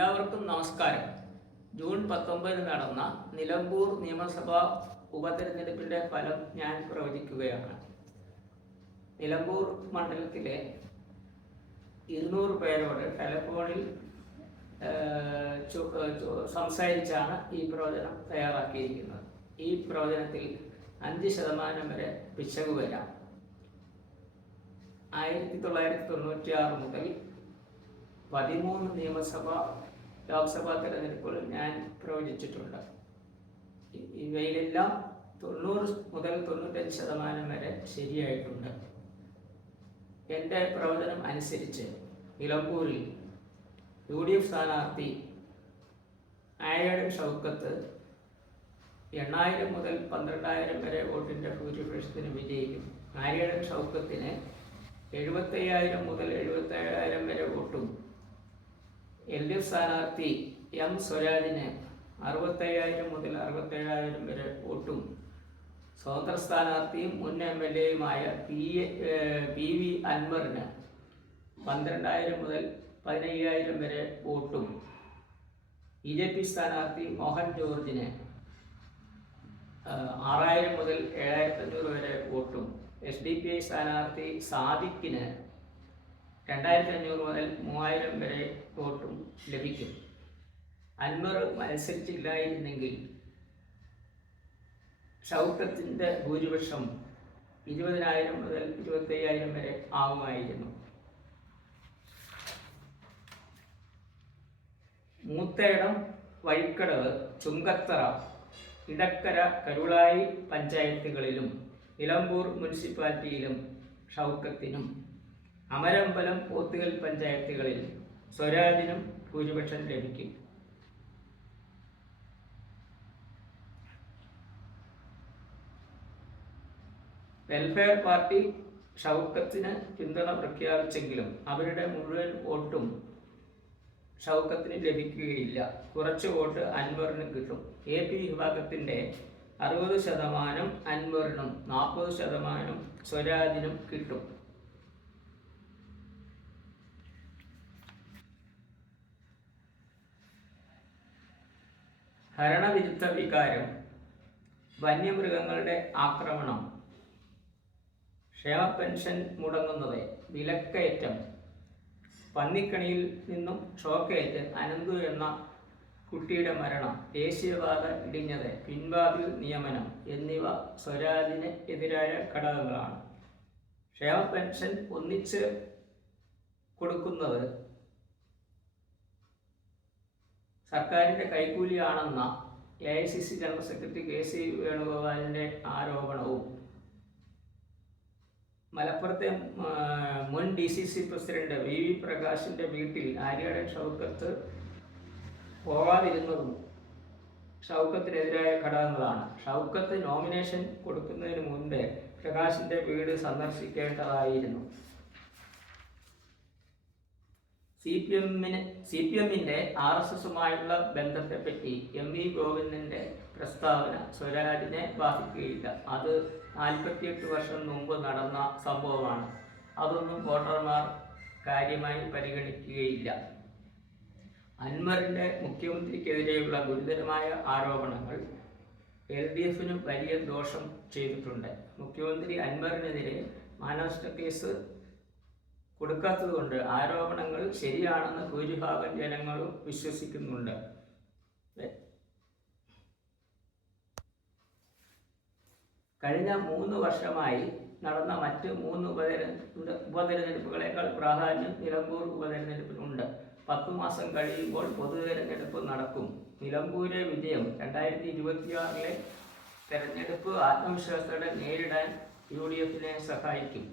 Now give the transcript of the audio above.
എല്ലാവർക്കും നമസ്കാരം. ജൂൺ പത്തൊമ്പതിന് നടന്ന നിലമ്പൂർ നിയമസഭാ ഉപതെരഞ്ഞെടുപ്പിന്റെ ഫലം ഞാൻ പ്രവചിക്കുകയാണ്. നിലമ്പൂർ മണ്ഡലത്തിലെ ഇരുന്നൂറ് പേരോട് ടെലിഫോണിൽ സംസാരിച്ചാണ് ഈ പ്രവചനം തയ്യാറാക്കിയിരിക്കുന്നത്. ഈ പ്രവചനത്തിൽ അഞ്ച് ശതമാനം വരെ പിശക് വരാം. ആയിരത്തി തൊള്ളായിരത്തി തൊണ്ണൂറ്റി ആറ് മുതൽ പതിമൂന്ന് നിയമസഭ ലോക്സഭാ തെരഞ്ഞെടുപ്പുകൾ ഞാൻ പ്രവചിച്ചിട്ടുണ്ട്. ഇവയിലെല്ലാം തൊണ്ണൂറ് മുതൽ തൊണ്ണൂറ്റഞ്ച് ശതമാനം വരെ ശരിയായിട്ടുണ്ട്. എന്റെ പ്രവചനം അനുസരിച്ച് നിലമ്പൂരിൽ യു ഡി എഫ് സ്ഥാനാർത്ഥി ആയിരം ഷൗക്കത്ത് എണ്ണായിരം മുതൽ പന്ത്രണ്ടായിരം വരെ വോട്ടിന്റെ ഭൂരിപക്ഷത്തിന് വിജയിക്കും. ആയിരം ഷൗക്കത്തിന് എഴുപത്തയ്യായിരം മുതൽ എഴുപത്തേഴായിരം വരെ എൽ സ്ഥാനാർത്ഥി എം സ്വരാജിന് അറുപത്തയ്യായിരം മുതൽ അറുപത്തേഴായിരം വരെ വോട്ടും സ്വതന്ത്ര സ്ഥാനാർത്ഥിയും മുൻ എം എൽ എയുമായ പി എ പി വി അൻവറിന് പന്ത്രണ്ടായിരം മുതൽ പതിനയ്യായിരം വരെ വോട്ടും ബി ജെ പി സ്ഥാനാർത്ഥി മോഹൻ ജോർജിന് ആറായിരം മുതൽ ഏഴായിരത്തി അഞ്ഞൂറ് വരെ വോട്ടും. എസ് ഡി പി ഐ സ്ഥാനാർത്ഥി സാദിഖിന് രണ്ടായിരത്തി അഞ്ഞൂറ് മുതൽ മൂവായിരം വരെ വോട്ടും ലഭിക്കും. അൻവർ മത്സരിച്ചില്ലായിരുന്നെങ്കിൽ ഷൗക്കത്തിന്റെ ഭൂരിപക്ഷം ഇരുപതിനായിരം മുതൽ ഇരുപത്തയ്യായിരം വരെ ആവുമായിരുന്നു. മൂത്തേടം വഴിക്കടവ് ചുങ്കത്തറ ഇടക്കര കരുളായി പഞ്ചായത്തുകളിലും നിലമ്പൂർ മുനിസിപ്പാലിറ്റിയിലും ഷൗക്കത്തിനും അമരമ്പലം പോത്തുകൽ പഞ്ചായത്തുകളിൽ സ്വരാജിനും ഭൂരിപക്ഷം ലഭിക്കും. വെൽഫെയർ പാർട്ടി ഷൗക്കത്തിന് പിന്തുണ പ്രഖ്യാപിച്ചെങ്കിലും അവരുടെ മുഴുവൻ വോട്ടും ഷൗക്കത്തിന് ലഭിക്കുകയില്ല. കുറച്ച് വോട്ട് അൻവറിന് കിട്ടും. എ പി വിഭാഗത്തിന്റെ അറുപത് ശതമാനം അൻവറിനും നാൽപ്പത് ശതമാനം സ്വരാജിനും കിട്ടും. ഭരണവിരുദ്ധ വികാരം വന്യമൃഗങ്ങളുടെ ആക്രമണം ക്ഷേമ പെൻഷൻ മുടങ്ങുന്നത് വിലക്കയറ്റം പന്നിക്കണിയിൽ നിന്നും ഷോക്കേറ്റ് അനന്തു എന്ന കുട്ടിയുടെ മരണം ദേശീയപാത ഇടിഞ്ഞത് പിൻവാതിൽ നിയമനം എന്നിവ സ്വരാജിന് എതിരായ ഘടകങ്ങളാണ്. ക്ഷേമ പെൻഷൻ ഒന്നിച്ച് കൊടുക്കുന്നത് സർക്കാരിന്റെ കൈക്കൂലിയാണെന്ന A I C C general secretary K C വേണുഗോപാലിന്റെ ആരോപണവും മലപ്പുറത്തെ മുൻ D C C president V V പ്രകാശിന്റെ വീട്ടിൽ ആര്യാടൻ ഷൗക്കത്ത് പോകാതിരുന്നതും ഷൗക്കത്തിനെതിരായ ഘടകങ്ങളാണ്. ഷൗക്കത്ത് നോമിനേഷൻ കൊടുക്കുന്നതിന് മുൻപേ പ്രകാശിന്റെ വീട് സന്ദർശിക്കേണ്ടതായിരുന്നു. സി പി എമ്മിന് സി പി എമ്മിന്റെ ആർ എസ് എസുമായുള്ള ബന്ധത്തെപ്പറ്റി എം വി ഗോവിന്ദന്റെ പ്രസ്താവന സ്വരാജിനെ ബാധിക്കുകയില്ല. അത് നാൽപ്പത്തിയെട്ട് വർഷം മുമ്പ് നടന്ന സംഭവമാണ്. അതൊന്നും വോട്ടർമാർ കാര്യമായി പരിഗണിക്കുകയില്ല. അൻവറിന്റെ മുഖ്യമന്ത്രിക്കെതിരെയുള്ള ഗുരുതരമായ ആരോപണങ്ങൾ എൽ ഡി എഫിന് വലിയ ദോഷം ചെയ്തിട്ടുണ്ട്. മുഖ്യമന്ത്രി അൻവറിനെതിരെ മാനനഷ്ട കേസ് കൊടുക്കാത്തതുകൊണ്ട് ആരോപണങ്ങൾ ശരിയാണെന്ന് ഭൂരിഭാഗം ജനങ്ങളും വിശ്വസിക്കുന്നുണ്ട്. കഴിഞ്ഞ മൂന്ന് വർഷമായി നടന്ന മറ്റ് മൂന്ന് ഉപതെരഞ്ഞെടുപ്പ് ഉപതെരഞ്ഞെടുപ്പുകളേക്കാൾ പ്രാധാന്യം നിലമ്പൂർ ഉപതെരഞ്ഞെടുപ്പിനുണ്ട് പത്തു മാസം കഴിയുമ്പോൾ പൊതു തെരഞ്ഞെടുപ്പ് നടക്കും. നിലമ്പൂരെ വിജയം രണ്ടായിരത്തി ഇരുപത്തിയാറിലെ തെരഞ്ഞെടുപ്പ് ആത്മവിശ്വാസത്തോടെ നേരിടാൻ യു ഡി എഫിനെ സഹായിക്കും.